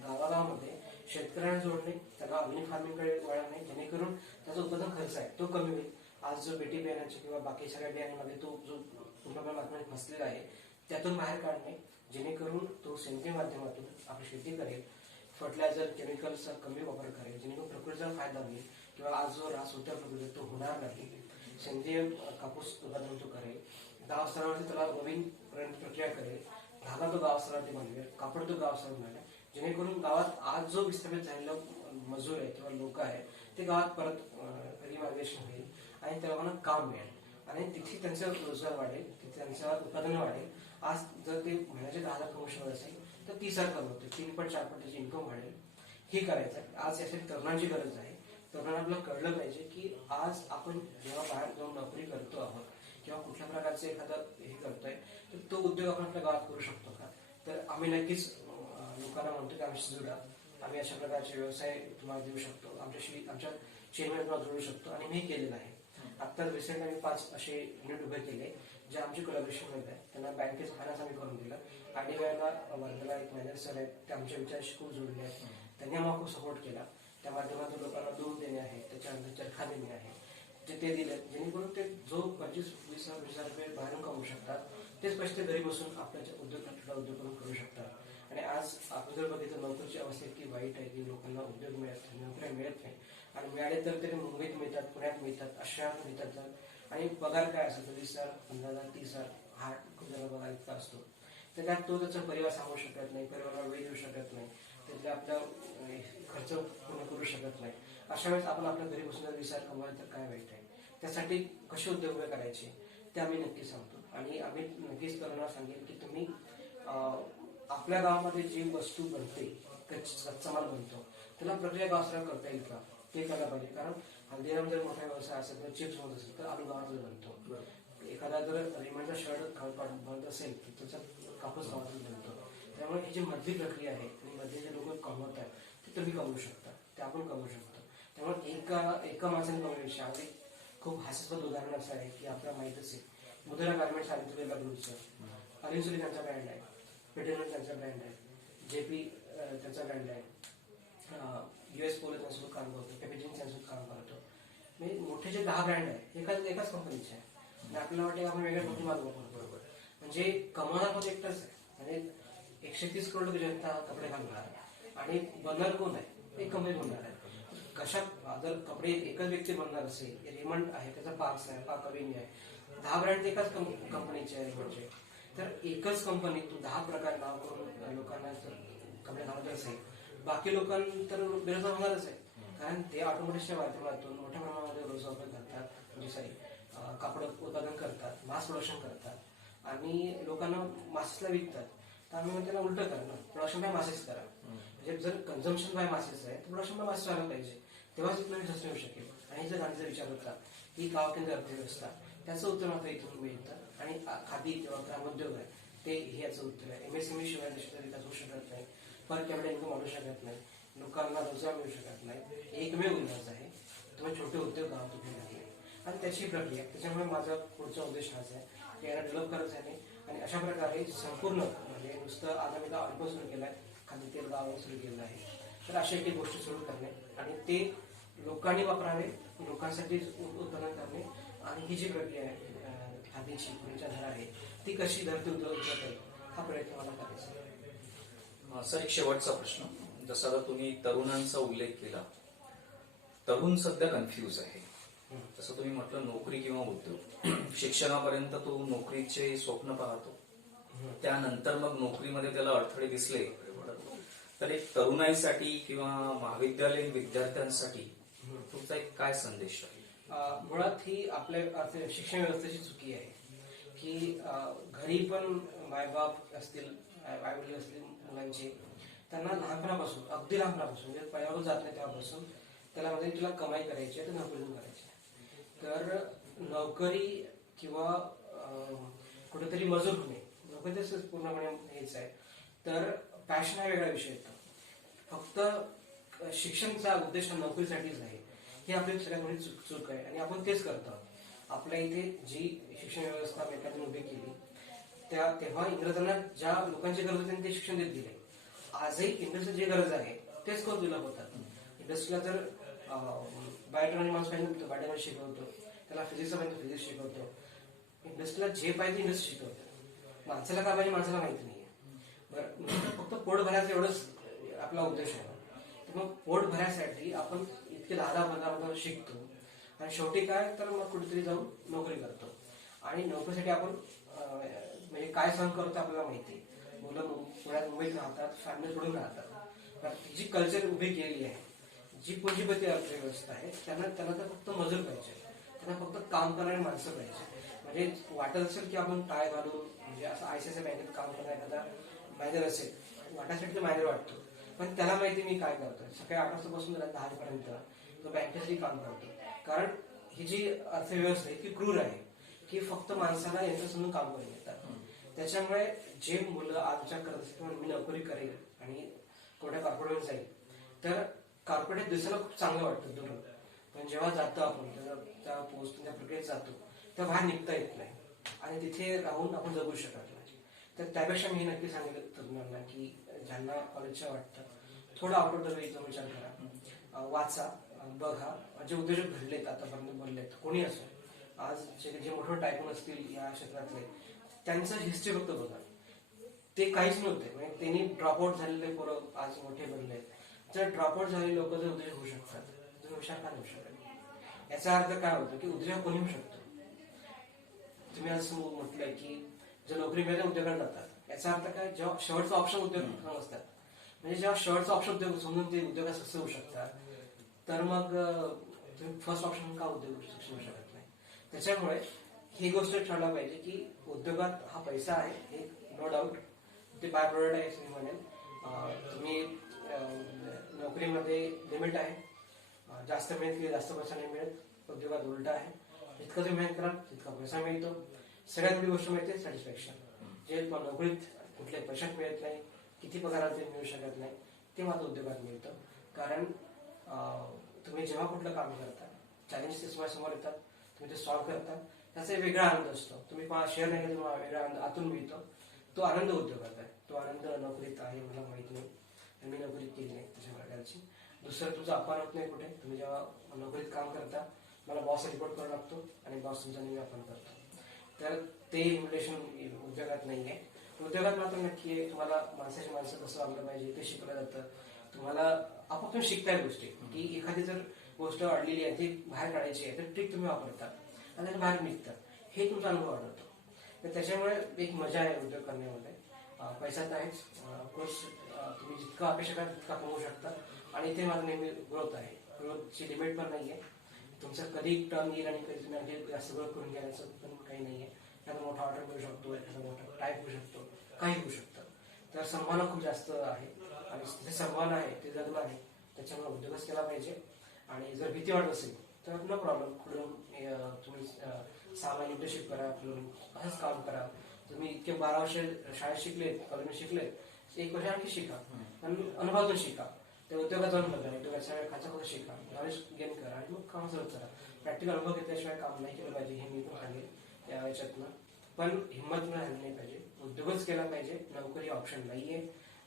गावागावामध्ये शेतकऱ्यांना जोडणे, त्याला ऑर्गॅनिक फार्मिंगकडे वळणे, जेणेकरून त्याचा उत्पादन खर्च आहे तो कमी होईल. आज जो बेटी बियाण्याचे किंवा बाकी सगळ्या बियाण्यामध्ये तो जो पूर्णपणे मार्केट फसलेला आहे त्यातून बाहेर काढणे, जेणेकरून तो सेंद्रिय माध्यमातून आपली शेती करेल, फर्टिलायझर केमिकल्सचा कमी वापर करेल, जेणेकरून प्रकृतीचा फायदा होईल किंवा आज जो ऱ्हास होत्या प्रकृतीत तो होणार नाही. सेंद्रिय कापूस उत्पादन तो करेल, गाव स्तरावरती त्याला नवीन प्रक्रिया करेल, धागा तो गाव स्तरावरती बनवेल, कापड तो गाव स्तरावर बनवेल, जेणेकरून गावात आज जो विस्थापित झालेला मजूर आहे किंवा लोक आहे ते गावात परत रिमार्गेशन होईल आणि त्या लोकांना काम मिळेल आणि तिथे त्यांचा रोजगार वाढेल, तिथे त्यांचं उत्पादन वाढेल. आज जर ते महिन्याचे 10,000 कमवू शकत असेल तर 30,000 कमवते, 3 पट 4 पट त्याची इन्कम वाढेल. हे करायचं आहे. आज यासाठी तरुणांची गरज आहे. तरुणांना आपल्याला कळलं पाहिजे की आज आपण जेव्हा बाहेर जाऊन नोकरी करतो आहोत किंवा कुठल्या प्रकारचं एखादं हे करतोय तर तो उद्योग आपण आपल्या गावात करू शकतो का. तर आम्ही नक्कीच लोकांना म्हणतो की आमच्याशी जोडा, आम्ही अशा प्रकारचे व्यवसाय तुम्हाला देऊ शकतो, आमच्या चेअरमॅन तुम्हाला जोडू शकतो आणि मी केलेलं आहे. आत्ताच रिसेंट आम्ही 5 असे युनिट उभे केले जे आमची कोलॅबोरेशन मध्ये आहे. त्यांना बँकेचं फायनान्स आम्ही करून दिलं. आयडीबीआयला वर्धेला एक मॅनेजर सर आहेत, ते आमच्या विचाराशी खूप जोडले आहेत. त्यांनी आम्हाला खूप सपोर्ट केला. त्या माध्यमातून लोकांना दूध देणे आहे, त्याच्यानंतर चरखा देणे आहे, ते दिले, जेणेकरून ते जो 25-20 हजार रुपये बाहेरून कमवू शकतात तेच पैसे घरी बसून आपल्या उद्योग करू शकतात. आणि आज आपण जर बघितलं नोकरीची अवस्था इतकी वाईट आहे की लोकांना उद्योग नोकऱ्या मिळत नाही, आणि मिळाले तर ते मुंबईत मिळतात, पुण्यात मिळतात, अशा मिळतात. आणि पगार काय असतो, 20,000, 15,000, 30,000 हा पगार इतका असतो. तर त्यात तो त्याचा परिवार सांगू शकत नाही, परिवाराला वेळ देऊ शकत नाही, त्यातले आपला खर्च पूर्ण करू शकत नाही. अशा वेळेस आपण आपल्या घरी बसून जर 20,000 कमवायला तर काय वाईट आहे. त्यासाठी कसे उद्योग करायचे ते आम्ही नक्की सांगतो. आणि आम्ही नक्कीच तरुणांना सांगेल की तुम्ही आपल्या गावामध्ये जी वस्तू बनते, कच्चा माल बनतो, त्याला प्रक्रिया गावासरा करता येईल का ते करायला पाहिजे. कारण हल्दीराम जर मोठा व्यवसाय असेल तर चिप्स होत असेल तर आलू गावातच बनतो. एखादा जर रेमंडचा शर्ट बनत असेल तर त्याचा कापूस गावातच बनतो. त्यामुळे ही जी मधली प्रक्रिया आहे आणि मधले जे लोक कमवत आहेत ते तुम्ही कमवू शकता, ते आपण कमवू शकतो. त्यामुळे एका माणसाने कमवण्यापेक्षा आधी खूप हास्यास्पद उदाहरण असं आहे की आपल्याला माहित असेल मुदरा गार्मेंट्स अलिंचुलीला ग्रुपचं, अलिंचुली त्यांचा ब्रँड आहे, पेटेनर त्यांचा ब्रँड आहे, जेपी त्यांचा ब्रँड आहे, US पोलो त्यांच्यासोबत काम करतो, पॅकेजिंग त्यांच्यासोबत काम करतो. म्हणजे मोठे जे 10 ब्रँड आहे एकाच कंपनीचे आहे. आणि आपल्याला वाटते आपण वेगळ्या कंपनी मागवतो बरोबर, म्हणजे कमवणार पण एकटाच आहे. म्हणजे 130 करोड जनता कपडे घालणार आणि बनणार कोण आहे, एक कंपनी बनणार आहे. कशा जर कपडे एकच व्यक्ती बनणार असेल, रेमंड आहे त्याचा पार्क्स आहे, पार्क अवेन्यू आहे, 10 ब्रँड एकाच कंपनीचे आहे रेमंडचे, तर एकच कंपनी तू 10 प्रकार नाव करून लोकांना कपडे घालत असेल, बाकी लोकांना तर बेरोजगार होणारच आहे. कारण ते ऑटोमोटिव्हच्या माध्यमातून मोठ्या प्रमाणामध्ये रोजगार करतात, म्हणजे कापड उत्पादन करतात, मास प्रोडक्शन करतात आणि लोकांना मासेसला विकतात. तर आम्ही त्याला उलट करणार, प्रोडक्शन बाय मासेस करा. म्हणजे जर कन्झम्पशन बाय मासेस आहे तर प्रोडक्शन बाय मासेस व्हायला पाहिजे, तेव्हाच इकॉनॉमी सस्टेन होऊ शकेल. आणि जर गांधीचा विचार होता की गावाकेंद्र अर्थव्यवस्था, त्याचं उत्तर मात्र इथून मिळतं. आणि खादी किंवा ग्रामोद्योग आहे ते हे याचं उत्तर आहे. MSME शिवाय देशाचा विकास होऊ शकत नाही, पर कॅपिटल इन्कम वाढू शकत नाही, लोकांना रोजगार मिळू शकत नाही. एकमेव इलाज आहे तुम्ही छोटे उद्योग गावात उभे राहिले आणि त्याची प्रक्रिया. त्याच्यामुळे माझा पुढचा उद्देश हाच आहे की याला डेव्हलप करायचं आहे. आणि अशा प्रकारे संपूर्ण म्हणजे नुसतं आज आम्ही ऑल्बो सुरू केला आहे, खाली तेल गावावर सुरू केलं आहे, तर अशा काही गोष्टी सुरू करणे आणि ते लोकांनी वापरावे, लोकांसाठी उत्पादन करणे. आणि ही जी प्रक्रिया आहे खादीची विचारधारा आहे ती कशी धरती उतरवता येईल हा प्रयत्न मला करायचा आहे. सर, एक शेवटचा प्रश्न. जसा आता तुम्ही तरुणांचा उल्लेख केला, तरुण सध्या कन्फ्यूज आहे. जसं तुम्ही म्हटलं नोकरी किंवा उद्योग, शिक्षणापर्यंत तो नोकरीचे स्वप्न पाहतो, त्यानंतर मग नोकरीमध्ये त्याला अडथळे दिसले तर एक तरुणाईसाठी किंवा महाविद्यालयीन विद्यार्थ्यांसाठी तुमचा एक काय संदेश आहे? मुळात ही आपल्या शिक्षण व्यवस्थेची चुकी आहे की घरी पण मायबाप असतील, आईवडील असतील मुलांचे, त्यांना लहानपणापासून अगदी लहानपणापासून म्हणजे पहिल्यापासून जात नाही तेव्हापासून त्याला म्हणजे तुला कमाई करायची आहे तर नोकरी करायची आहे. तर नोकरी किंवा कुठेतरी मजूर होणे, नोकरी तसंच पूर्णपणे हेच आहे. तर पॅशन हा वेगळा विषय येतो. फक्त शिक्षणचा उद्देश हा नोकरीसाठीच आहे, ही आपली सगळ्यात मोठी चूक आहे. आणि आपण तेच करतो. आपल्या इथे जी शिक्षण व्यवस्था मेकाने उभी केली तेव्हा इंग्रजांना ज्या लोकांची गरज होती त्यांनी ते शिक्षण देत दिले. आजही इंडस्ट्री जी गरज आहे तेच कोर्स दिला होतात. इंडस्ट्रीला जर बायोटेक्नॉलॉजी माणूस पाहिजे बायोटेक्नॉलॉजी शिकवतो, त्याला फिजिक्सचा पाहिजे फिजिक्स शिकवतो, इंडस्ट्रीला जे पाहिजे इंडस्ट्री शिकवतो. माणसाला काय पाहिजे माणसाला माहिती नाहीये. बरं, फक्त पोट भरायचं एवढंच आपला उद्देश आहे. तर मग पोट भरायसाठी आपण इतके 10-15 शिकतो आणि शेवटी काय तर मग कुठेतरी जाऊन नोकरी करतो. आणि नोकरीसाठी आपण म्हणजे काय सहन करतो आपल्याला माहिती. मुलं पुण्यात मुंबईत राहतात, फॅमिली सोडून राहतात. जी कल्चर उभी केलेली आहे, जी पुंजीपती अर्थव्यवस्था आहे, त्यांना तर फक्त मजूर पाहिजे, त्यांना फक्त काम करणारी माणसं पाहिजे. म्हणजे वाटत असेल की आपण टाय घालून म्हणजे असं ICICI बँकेत काम करणारा एखादा मॅनेजर असेल, वाटासाठी मॅनेजर वाटतो, पण त्याला माहिती मी काय करतोय. सकाळी 8 वाजतापासून 10 पर्यंत तो बँकेसाठी काम करतो. कारण ही जी अर्थव्यवस्था आहे ती क्रूर आहे की फक्त माणसाला यंत्र समजून काम करून येतात. त्याच्यामुळे जे मुलं आज विचार करत असतात मी नोकरी करेल आणि कोणत्या कॉर्पोरेटवर जाईल, तर कॉर्पोरेट दिसायला खूप चांगलं वाटतं दुरून, पण जेव्हा जातो आपण त्या पोहोचतो त्या प्रक्रियेत जातो तेव्हा बाहेर निघता येत नाही आणि तिथे राहून आपण जगू शकत नाही. तर त्यापेक्षा मी नक्की सांगितलं तज्ञांना की ज्यांना कॉलेजच्या वाटतं थोडं आउट ऑफ द वेचा विचार करा, वाचा, बघा. जे उद्योजक घडलेत आतापर्यंत बनलेत कोणी असो, आज जे मोठे टायकून असतील या क्षेत्रातले, त्यांचं हिस्ट्री फक्त बघा. ते काहीच नव्हते, म्हणजे त्यांनी ड्रॉपआउट झालेले पोरं आज मोठे बनले. जर ड्रॉपआउट झालेले लोक जर उद्योजक होऊ शकतात तर हुशार का होऊ शकत? याचा अर्थ काय होतो की उद्योजक कोणी होऊ शकतो. तुम्ही असं म्हटलंय की जर नोकरी मिळाल्या उद्योगात जातात, याचा अर्थ काय, जेव्हा शेवटचा ऑप्शन उद्योग असतात, म्हणजे जेव्हा शेवटचा ऑप्शन उद्योग समजून ते उद्योगात सक्सेस होऊ शकतात, तर मग तुम्ही फर्स्ट ऑप्शन का उद्योग सक्सेस होऊ शकत नाही. त्याच्यामुळे ही गोष्ट ठरवला पाहिजे की उद्योगात हा पैसा आहे, हे नो डाऊट ते बाय प्रोडक्ट आहे असं मी म्हणेन. तुम्ही नोकरीमध्ये लिमिट आहे, जास्त मेहनत केली जास्त पैसा नाही मिळत. उद्योगात उलट आहे, जितकं तुम्ही मेहनत कराल तितका पैसा मिळतो. सगळ्यात मोठी गोष्ट मिळते सॅटिस्फॅक्शन, जे नोकरीत कुठल्याही पैशात मिळत नाही, किती पगारात ते मिळू शकत नाही, ते मात्र उद्योगात मिळतं. कारण तुम्ही जेव्हा कुठलं काम करता चॅलेंज ते समोर येतात, तुम्ही ते सॉल्व्ह करता, त्याचा एक वेगळा आनंद असतो. तुम्ही कोणाला शेअर नाही केला तुम्हाला वेगळा आनंद आतून मिळतो. तो आनंद उद्योगात आहे, तो आनंद नोकरीत आहे मला माहित नाही, मी नोकरी केली नाही तशा प्रकारची. दुसरं तुमचं अपमान होत नाही कुठे. तुम्ही जेव्हा नोकरीत काम करता मला बॉस रिपोर्ट करावा लागतो आणि बॉस तुमचा नेहमी अपमान करतो. तर ते रिलेशन उद्योगात नाही आहे. उद्योगात मात्र नक्की आहे, तुम्हाला माणसाची माणसं कसं वागलं पाहिजे ते शिकवलं जातं. तुम्हाला आपोआप शिकताय गोष्टी की एखादी जर गोष्ट अडलेली आहे ती बाहेर काढायची आहे तर ट्रिक तुम्ही वापरता आणि त्याला बाहेर निघतात, हे तुमचा अनुभव वाढवतो. तर त्याच्यामुळे एक मजा आहे उद्योग करण्यामध्ये. पैसा तर आहेच, ऑफकोर्स तुम्ही जितका अपेक्षा करा तितका कमवू शकता आणि ते माझं नेहमी ग्रोथ आहे. ग्रोथची लिमिट पण नाही आहे. तुमचं कधी टर्न येईल आणि कधी तुम्ही आणखी जास्त ग्रोथ करून घ्यायचं पण काही नाही आहे. एखादा मोठा ऑर्डर मिळू शकतो, एखादा मोठा टाईप होऊ शकतो, काही होऊ शकतं. तर सन्मान खूप जास्त आहे आणि जे सन्मान आहे ते जगलं आहे, त्याच्यामुळे उद्योगच केला पाहिजे. आणि जर भीती वाटत असेल तर नो प्रॉब्लेम, कुठून तुम्ही 6 महिने इंटर्नशिप करा, कुठून असंच काम करा. तुम्ही इतके 12 वर्ष शाळेत शिकलेत, कॉलेज शिकलेत, 1 वर्ष आणखी शिका, पण अनुभवातून शिका. त्या उद्योगात जाऊन बघा, उद्योगाच्या खाचा शिका, नॉलेज गेन करा आणि मग काम सुरू करा. प्रॅक्टिकल अनुभव घेतल्याशिवाय काम नाही केलं पाहिजे, हे मी पण सांगेल या याच्यातनं. पण हिंमत न झाली नाही पाहिजे, उद्योगच केला पाहिजे. नोकरी ऑप्शन नाहीये,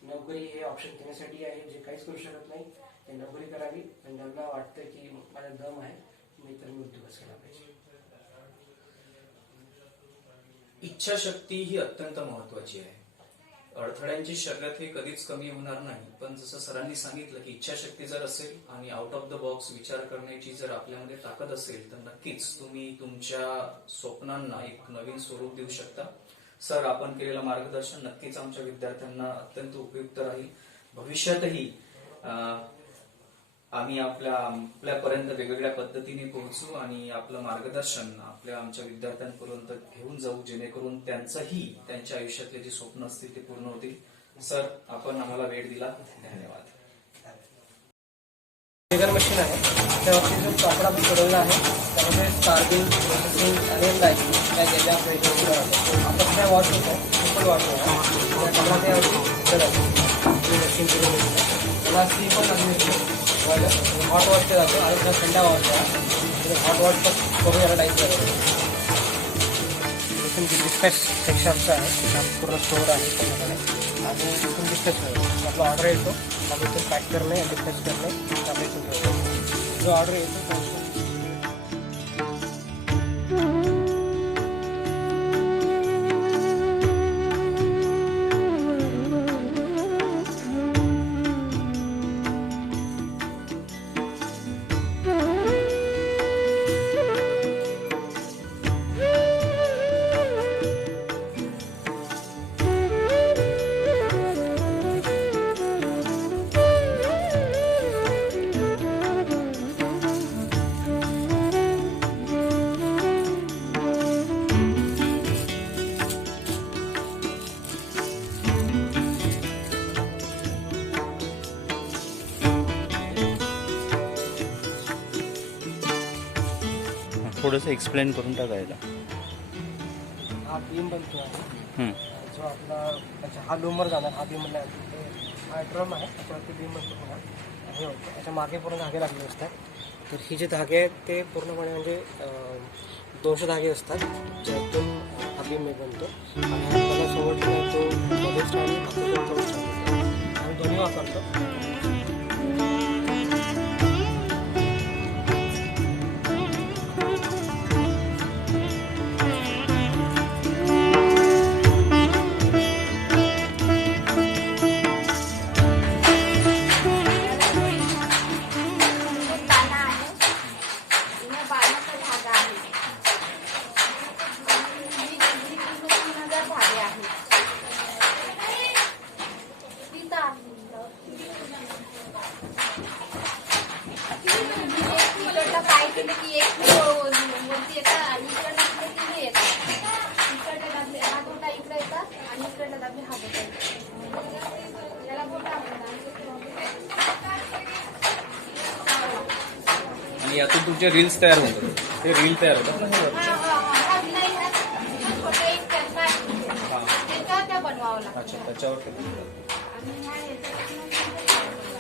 नोकरी हे ऑप्शन देण्यासाठी आहे जे काहीच करू शकत नाही. ते नोकरी करावी आणि ज्यांना वाटतं की माझा दम आहे मी उद्योगच केला पाहिजे. इच्छाशक्ती ही अत्यंत महत्वाची आहे. अडथळ्यांची शर्यत हे कधीच कमी होणार नाही, पण जसं सरांनी सांगितलं की इच्छाशक्ती जर असेल आणि आउट ऑफ द बॉक्स विचार करण्याची जर आपल्यामध्ये ताकद असेल तर नक्कीच तुम्ही तुमच्या स्वप्नांना एक नवीन स्वरूप देऊ शकता. सर, आपण केलेलं मार्गदर्शन नक्कीच आमच्या विद्यार्थ्यांना अत्यंत उपयुक्त राहील. भविष्यातही आम्ही आपल्यापर्यंत वेगवेगळ्या पद्धतीने पोहोचू आणि आपलं मार्गदर्शन आमच्या विद्यार्थ्यांपर्यंत घेऊन जाऊ, जेणेकरून त्यांच्या आयुष्यातले जे स्वप्न असतील ते पूर्ण होतील. सर, आपण आम्हाला वेळ दिला, धन्यवाद. ट्रिगर मशीन आहे, त्यावरती जो कापड आपण सोडवला आहे त्यामध्ये स्टार्टिंग प्रोसेसिंग आणि लाईटिंग त्या गेल्या आपण त्या वॉश होत आहे, सिम्पल वॉश आहे त्या कपड्यावरती मशीन त्याला सी पण लागली हॉट वॉश केला जातो आणि थंडा वॉश आहे. हॉट वॉश करून याला टाईप करायचं. इथून डिस्पॅच सेक्शनचं आहे, पूर्ण स्टोअर आहे त्याच्याकडे आणि इथून डिस्पॅच आपला ऑर्डर येतो, मग इथून पॅक करणे आणि डिस्पॅच करणे आपल्या इथून जो ऑर्डर येतो थोडंसं एक्सप्लेन करून टाकायला. हा बीम बनतो आहे जो आपला त्याच्या हा डोंबर जाणार, हा बीम म्हणला हा ड्रम आहे त्याच्यावरती बीम बनतो पुन्हा हे होतं. त्याच्या मागे पूर्ण धागे लागले असतात, तर ही जे धागे आहेत ते पूर्णपणे म्हणजे दोष धागे असतात ज्यातून अभिमय बनतो आणि आपल्याला सोबत तो मध्ये स्टाईल आम्ही दोन्ही वापरतो. दाना आहे तिने बाणाचा धागा आहे 3,000 धागे आहेत इकडला काय केलं की एक वरती येतात आणि इकडला तिने येतात इकडले दाबले हा गोटा इकडे येतात आणि इकडले दाबले हा गोटा येतात याला गोटा आणि यातून तुमचे रील्स तयार होतात. ते रील तयार होतात ना हे? त्या बनवावं लागतं अच्छा, त्याच्यावर ते- आणि ह्या ह्याच्यात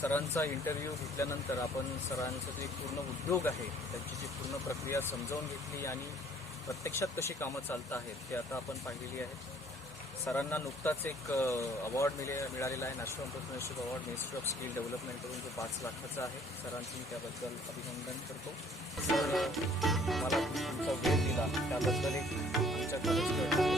सरांचा इंटरव्ह्यू घेतल्यानंतर आपण सरांचं जे पूर्ण उद्योग आहे त्याची जी पूर्ण प्रक्रिया समजावून घेतली आणि प्रत्यक्षात कशी कामं चालत आहेत ते आता आपण पाहिलेली आहेत. सरांना नुकताच एक अवॉर्ड मिळालेला आहे, national entrepreneurship award ministry of skill डेव्हलपमेंटकडून, जो 5 लाखाचा आहे. सरांचं मी त्याबद्दल अभिनंदन करतो. सर मला तुमचा वेळ दिला त्याबद्दल एक आमच्या कॉलेजकडून